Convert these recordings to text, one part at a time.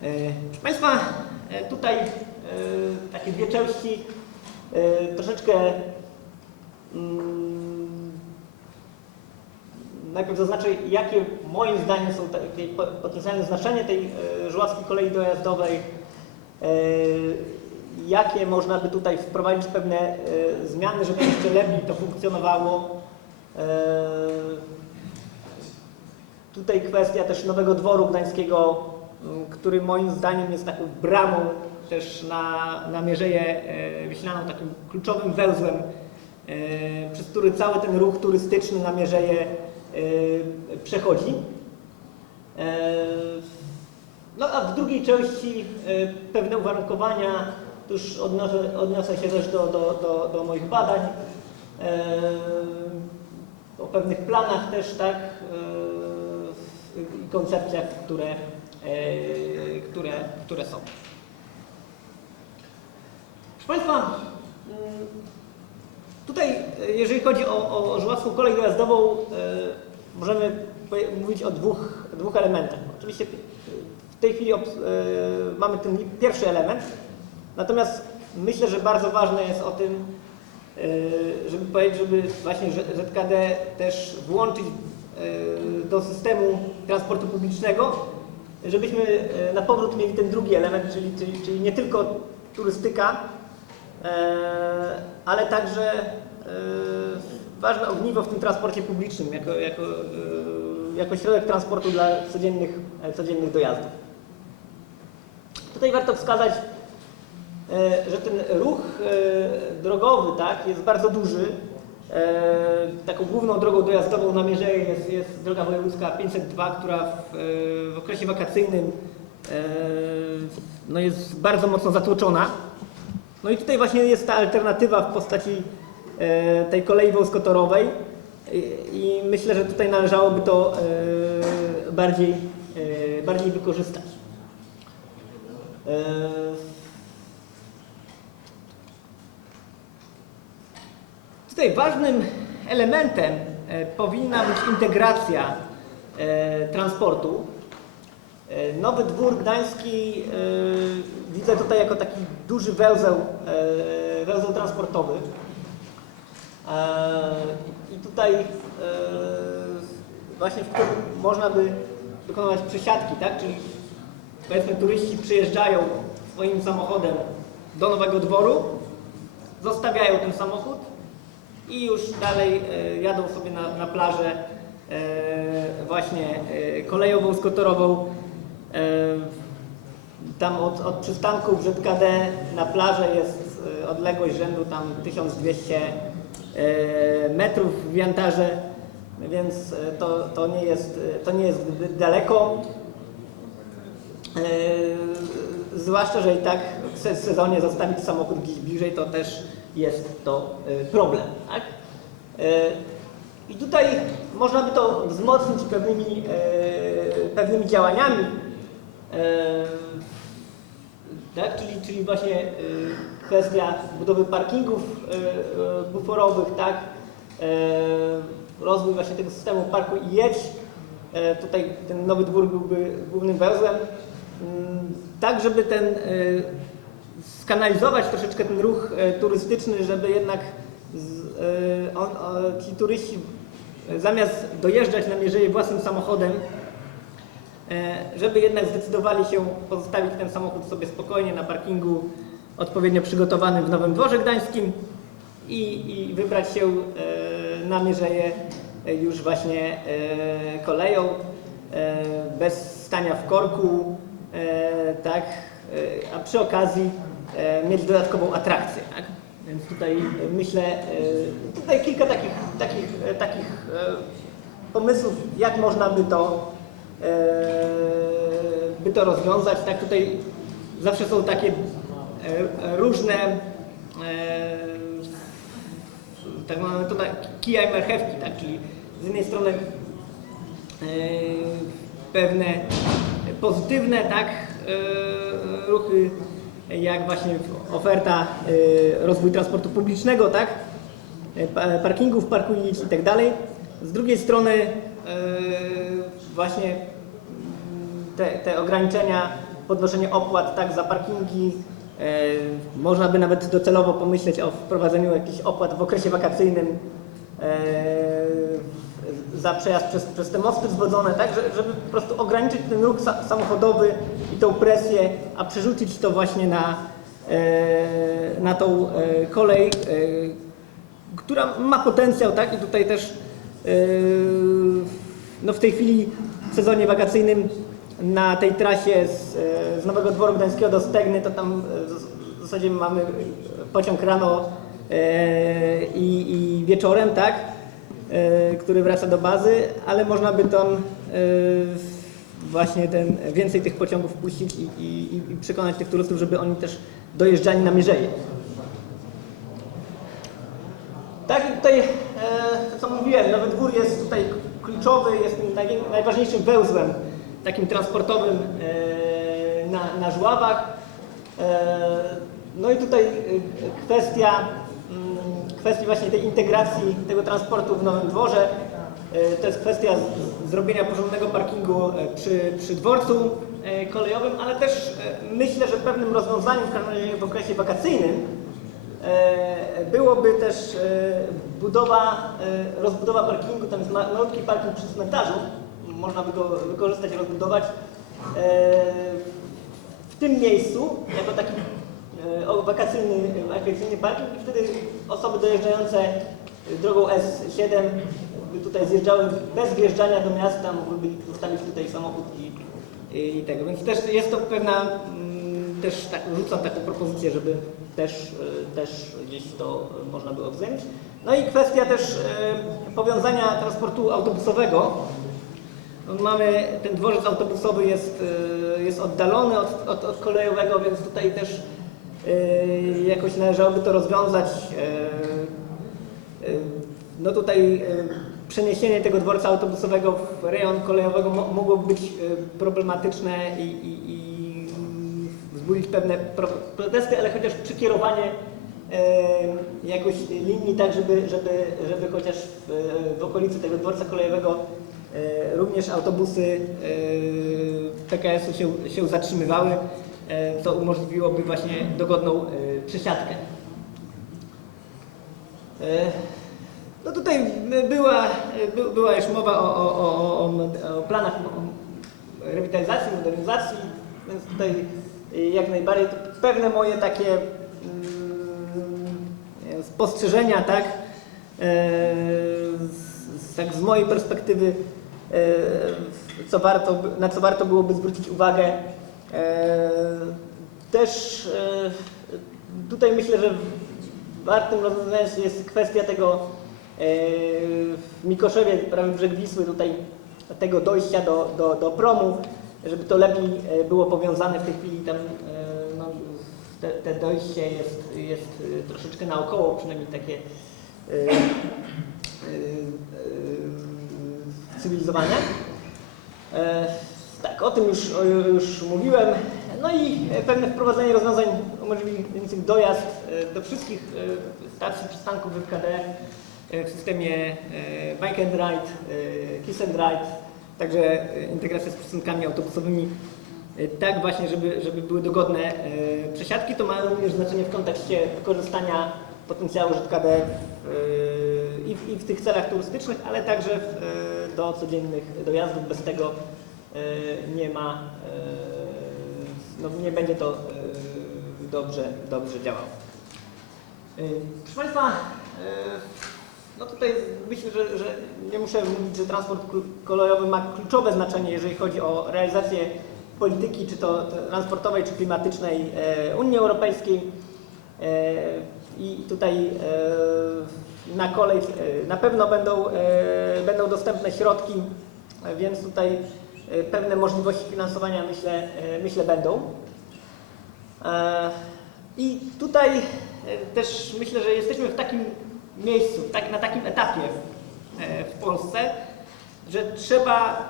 Proszę Państwa, e, tutaj e, takie dwie części e, troszeczkę mm, najpierw zaznaczę, jakie moim zdaniem są takie po- potencjalne znaczenie tej e, żuławskiej kolei dojazdowej, e, jakie można by tutaj wprowadzić pewne e, zmiany, żeby jeszcze lepiej to funkcjonowało. E, Tutaj kwestia też nowego dworu gdańskiego, który moim zdaniem jest taką bramą też na, na Mierzeję e, Wiślaną, takim kluczowym węzłem, e, przez który cały ten ruch turystyczny na Mierzeję e, przechodzi. No a w drugiej części pewne uwarunkowania, tu już odniosę, odniosę się też do, do, do, do moich badań, o pewnych planach też, tak, i koncepcjach, które, które, które są. Proszę Państwa, mm, tutaj e, jeżeli chodzi o, o żuławską kolej dojazdową, e, możemy mówić o dwóch, dwóch elementach. Oczywiście e, w tej chwili e, mamy ten pierwszy element, natomiast myślę, że bardzo ważne jest o tym, e, żeby powiedzieć, żeby właśnie ZKD też włączyć e, do systemu transportu publicznego, żebyśmy e, na powrót mieli ten drugi element, czyli, czyli, nie tylko turystyka, e, ale także e, ważne ogniwo w tym transporcie publicznym, jako, jako, jako środek transportu dla codziennych, codziennych dojazdów. Tutaj warto wskazać, że ten ruch drogowy tak, jest bardzo duży. E, Taką główną drogą dojazdową na Mierzeję jest, jest droga wojewódzka 502, która w, e, w okresie wakacyjnym e, no jest bardzo mocno zatłoczona. No i tutaj właśnie jest ta alternatywa w postaci tej kolei wąskotorowej I, myślę, że tutaj należałoby to bardziej, bardziej wykorzystać. Tutaj ważnym elementem e, powinna być integracja e, transportu. E, Nowy dwór gdański widzę tutaj jako taki duży węzeł, węzeł transportowy. I tutaj właśnie w którym można by dokonywać przesiadki, tak? Czyli powiedzmy turyści przyjeżdżają swoim samochodem do nowego dworu, zostawiają ten samochód i już dalej e, jadą sobie na, na plażę e, właśnie e, koleją wąskotorową. E, tam od, od przystanku w ZKD na plażę jest odległość rzędu tam 1200 e, metrów w Jantarze, więc to, to, nie jest, to nie jest d- daleko. Zwłaszcza, że i tak w se- sezonie zostawić samochód gdzieś bliżej, to też jest to e, problem. Tak? E, I tutaj można by to wzmocnić pewnymi, e, pewnymi działaniami, tak? czyli, czyli właśnie kwestia budowy parkingów buforowych, tak? Rozwój właśnie tego systemu parku i jedź. Tutaj ten nowy dwór byłby głównym węzłem. Mm, Tak, żeby ten skanalizować troszeczkę ten ruch e, turystyczny, żeby jednak z, e, ci turyści e, zamiast dojeżdżać na Mierzeję własnym samochodem, żeby jednak zdecydowali się pozostawić ten samochód sobie spokojnie na parkingu odpowiednio przygotowanym w Nowym Dworze Gdańskim i, i wybrać się na Mierzeję już właśnie koleją, bez stania w korku, tak, a przy okazji mieć dodatkową atrakcję. Tak? Więc tutaj e, myślę, e, tutaj kilka takich, takich, e, takich e, pomysłów, jak można by to, e, by to rozwiązać. Tak tutaj zawsze są takie e, różne e, tak mamy to na kija i marchewki, tak? czyli z jednej strony e, pewne pozytywne tak, e, ruchy, jak właśnie oferta, e, rozwój transportu publicznego, tak? Pa- parkingów, parku i tak dalej. Z drugiej strony e, właśnie te, te ograniczenia podnoszenie opłat tak za parkingi. Można by nawet docelowo pomyśleć o wprowadzeniu jakichś opłat w okresie wakacyjnym za przejazd przez, przez te mosty wzwodzone, tak, że- żeby po prostu ograniczyć ten ruch sa- samochodowy i tą presję, a przerzucić to właśnie na, e, na tą e, kolej, e, która ma potencjał, tak, i tutaj też no w tej chwili w sezonie wakacyjnym na tej trasie z, z Nowego Dworu Gdańskiego do Stegny, to tam w- zasadzie mamy pociąg rano i, i wieczorem, tak? E, który wraca do bazy, ale można by tam e, właśnie ten, więcej tych pociągów puścić i, i, i przekonać tych turystów, żeby oni też dojeżdżali na Mierzeję. Tak, i tutaj, e, co mówiłem, Nowy Dwór jest tutaj kluczowy, jest naj, najważniejszym węzłem takim transportowym e, na, na Żławach. E, no i tutaj kwestia, kwestia właśnie tej integracji tego transportu w Nowym Dworze. E, To jest kwestia zrobienia porządnego parkingu e, przy, przy dworcu e, kolejowym, ale też myślę, że pewnym rozwiązaniem w każdym razie w okresie wakacyjnym Byłoby też budowa, rozbudowa parkingu, tam jest ma- malutki parking przy cmentarzu, można by go wykorzystać, rozbudować. W tym miejscu, jako taki o- wakacyjny, wakacyjny parking i wtedy osoby dojeżdżające drogą S7 by tutaj zjeżdżały bez wjeżdżania do miasta, mogłyby zostawić tutaj samochód i, i tego. Więc też jest to pewna mm, też tak, rzucam taką propozycję, żeby też, e, też gdzieś to e, można by uwzględnić. No i kwestia też e, powiązania transportu autobusowego. Mamy, ten dworzec autobusowy jest, e, jest oddalony od, od, od kolejowego, więc tutaj też e, jakoś należałoby to rozwiązać. E, e, No tutaj przeniesienie tego dworca autobusowego w rejon kolejowego mo- mogłoby być problematyczne i, i, i wzbudzić pewne pro- protesty, ale chociaż przykierowanie jakoś linii tak, żeby, żeby, żeby chociaż w, w okolicy tego dworca kolejowego również autobusy PKS-u się, się zatrzymywały, co umożliwiłoby właśnie dogodną e, przesiadkę. E, No tutaj była, by- była już mowa o, o, o, o, planach rewitalizacji, modernizacji, więc tutaj jak najbardziej pewne moje takie mm, spostrzeżenia, tak, e, z, tak z mojej perspektywy, e, co warto, na co warto byłoby zwrócić uwagę. E, Też e, tutaj myślę, że wartym rozwiązaniem jest kwestia tego e, w Mikoszewie, prawy brzeg Wisły, tutaj tego dojścia do, do, do promu, żeby to lepiej było powiązane w tej chwili tam no, te, te dojście jest, jest troszeczkę naokoło, przynajmniej takie cywilizowane. Tak, o tym już, już mówiłem. No i pewne wprowadzenie rozwiązań umożliwiających dojazd e, do wszystkich e, stacji przystanków WKD e, w systemie Bike and Ride, Kiss and Ride, także integracja z przystankami autobusowymi. Tak właśnie, żeby, żeby były dogodne przesiadki. To ma również znaczenie w kontekście wykorzystania potencjału ZKD i, w, i w tych celach turystycznych, ale także w, do codziennych dojazdów. Bez tego nie ma, e, no nie będzie to e, dobrze, dobrze działało. E, Proszę Państwa, e, no tutaj myślę, że, że nie muszę mówić, że transport kolejowy ma kluczowe znaczenie, jeżeli chodzi o realizację polityki, czy to transportowej, czy klimatycznej e, Unii Europejskiej. E, I tutaj e, na kolej e, na pewno będą, e, będą dostępne środki, e, więc tutaj e, pewne możliwości finansowania myślę, e, myślę będą. E, I tutaj e, też myślę, że jesteśmy w takim miejscu, tak, na takim etapie e, w Polsce, że trzeba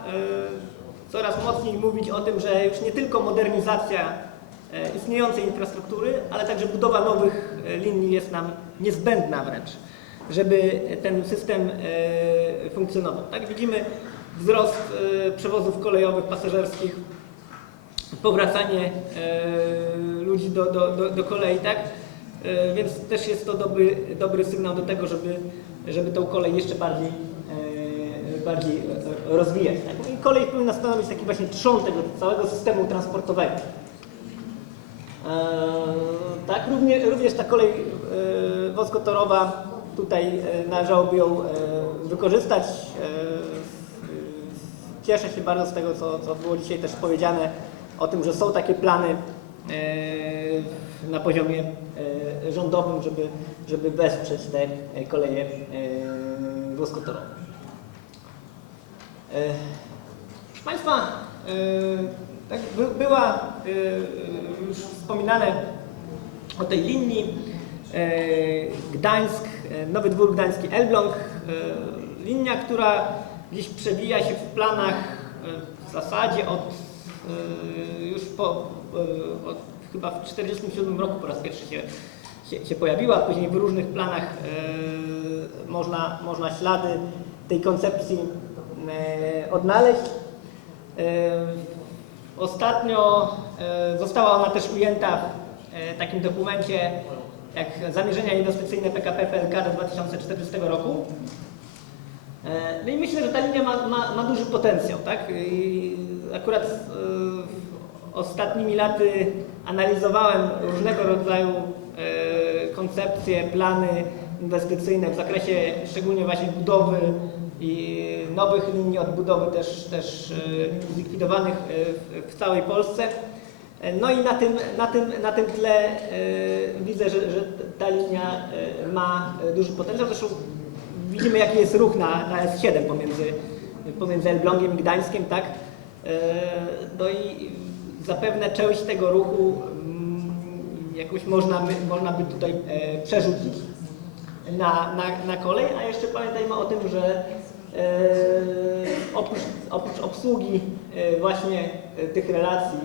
coraz mocniej mówić o tym, że już nie tylko modernizacja e, istniejącej infrastruktury, ale także budowa nowych linii jest nam niezbędna wręcz, żeby ten system funkcjonował. Tak widzimy wzrost e, przewozów kolejowych pasażerskich powracanie e, ludzi do, do, do, do kolei, tak? E, Więc też jest to dobry, dobry sygnał do tego, żeby, żeby tą kolej jeszcze bardziej, bardziej rozwijać. Tak? I kolej powinna stanowić taki właśnie trzon tego całego systemu transportowego. Tak, również, również ta kolej wąskotorowa, tutaj należałoby ją wykorzystać. Cieszę się bardzo z tego, co, co było dzisiaj też powiedziane o tym, że są takie plany e, na poziomie e, rządowym, żeby, żeby wesprzeć te e, koleje e, wąskotorowe. E, Proszę Państwa, tak by, była już wspominane o tej linii Gdańsk, Nowy Dwór Gdański Elbląg. Linia, która gdzieś przewija się w planach e, w zasadzie od e, już po, e, od, chyba w 1947 roku po raz pierwszy się, się, się pojawiła, później w różnych planach można, można ślady tej koncepcji odnaleźć. Ostatnio została ona też ujęta w takim dokumencie jak zamierzenia inwestycyjne PKP PLK do 2040 roku. E, No i myślę, że ta linia ma, ma, ma duży potencjał, tak? I akurat e, ostatnimi laty analizowałem różnego rodzaju e, koncepcje, plany inwestycyjne w zakresie szczególnie właśnie budowy i nowych linii odbudowy też, też zlikwidowanych w, w całej Polsce. No i na tym, na tym, na tym tle e, widzę, że, że ta linia ma duży potencjał. Zresztą widzimy jaki jest ruch na, na S7 pomiędzy, pomiędzy Elblągiem i Gdańskiem, tak? E, No i zapewne część tego ruchu mm, jakoś można, można by tutaj e, przerzucić na, na, na kolej, a jeszcze pamiętajmy o tym, że e, oprócz, oprócz obsługi właśnie tych relacji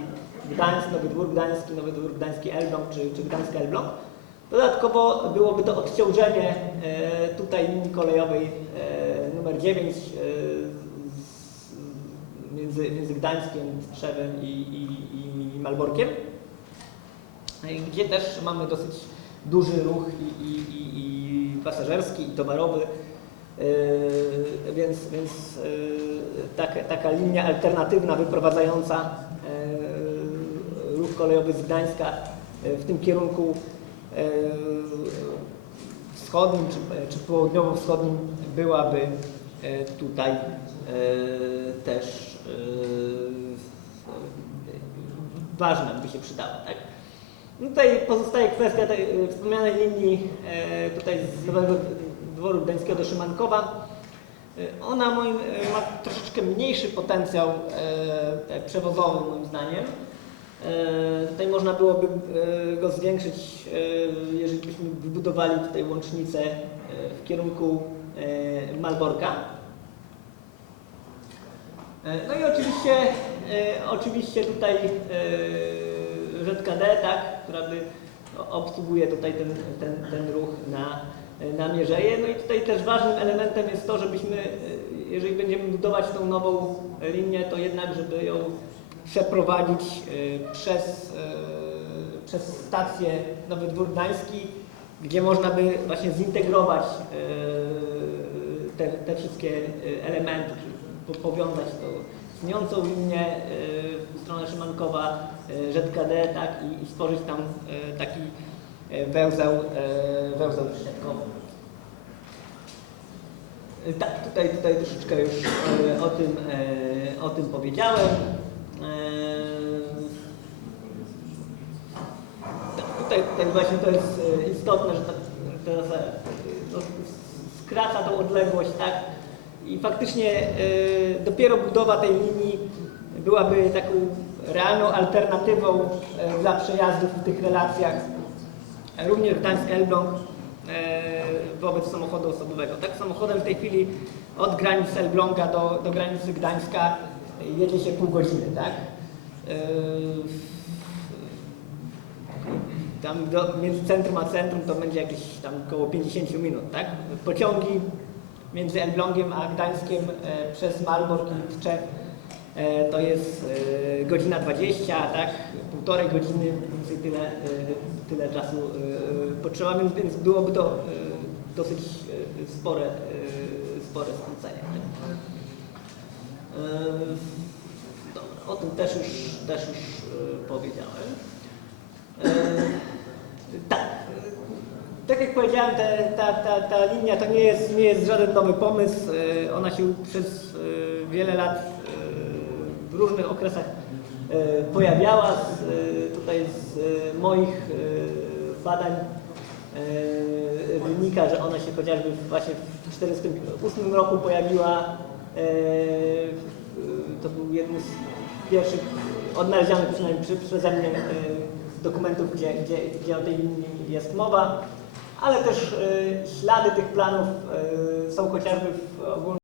Gdańsk, Nowy Dwór Gdański, Nowy Dwór Gdański Elbląg czy, czy Gdańsk Elbląg, dodatkowo byłoby to odciążenie e, tutaj linii kolejowej e, numer 9 e, między, między Gdańskiem, Trzewem i, i, i Malborkiem, gdzie też mamy dosyć duży ruch i, i, i, i pasażerski, i towarowy. Więc więc taka, taka linia alternatywna wyprowadzająca ruch kolejowy z Gdańska w tym kierunku wschodnim czy, czy południowo-wschodnim byłaby yy, tutaj też ważna, by się przydała. Tak? No Tutaj pozostaje kwestia tej e, wspomnianej linii e, tutaj z Nowego Dworu Gdańskiego do Szymankowa. E, Ona moim, e, ma troszeczkę mniejszy potencjał e, e, przewozowy moim zdaniem. E, Tutaj można byłoby e, go zwiększyć, e, jeżeli byśmy wybudowali tutaj łącznicę w kierunku Malborka. No i oczywiście, oczywiście tutaj ZKD, tak, która by obsługuje tutaj ten, ten, ten ruch na, na Mierzeję. No i tutaj też ważnym elementem jest to, żebyśmy, jeżeli będziemy budować tą nową linię, to jednak, żeby ją przeprowadzić e, przez, e, przez stację Nowy Dwór Gdański, gdzie można by właśnie zintegrować e, te, te wszystkie elementy, czyli po- powiązać to istniejącą linię w stronę Szymankowa, ZKD, tak, i, i stworzyć tam taki węzeł, węzeł. E, Tak, tutaj, tutaj troszeczkę już o tym, o tym powiedziałem. E, tak, Tutaj, tutaj właśnie to jest e, istotne, że ta, teraz e, skraca tą odległość, tak? I faktycznie e, dopiero budowa tej linii byłaby taką realną alternatywą dla przejazdów w tych relacjach, również Gdańsk-Elbląg wobec samochodu osobowego. Tak, samochodem w tej chwili od granic Elbląga do, do granicy Gdańska jedzie się pół godziny, tak? E, tam do, między centrum a centrum to będzie jakieś tam około 50 minut, tak? Pociągi między Elblągiem a Gdańskiem e, przez Malbork i Tczew e, to jest godzina 20, tak? Półtorej godziny, tyle, tyle czasu potrzeba, więc, byłoby to dosyć spore, spore skrócenie. Tak? E, Dobra, o tym też już, też już e, powiedziałem. E, Tak. e, Tak jak powiedziałem, te, ta, ta, ta linia to nie jest, nie jest żaden nowy pomysł. E, Ona się przez wiele lat w różnych okresach pojawiała. Tutaj z moich badań wynika, że ona się chociażby właśnie w 1948 roku pojawiła. E, To był jeden z pierwszych odnalezionych przynajmniej przy- przeze mnie e, dokumentów, gdzie, gdzie, gdzie o tej linii jest mowa, ale też e, ślady tych planów są chociażby w ogólnym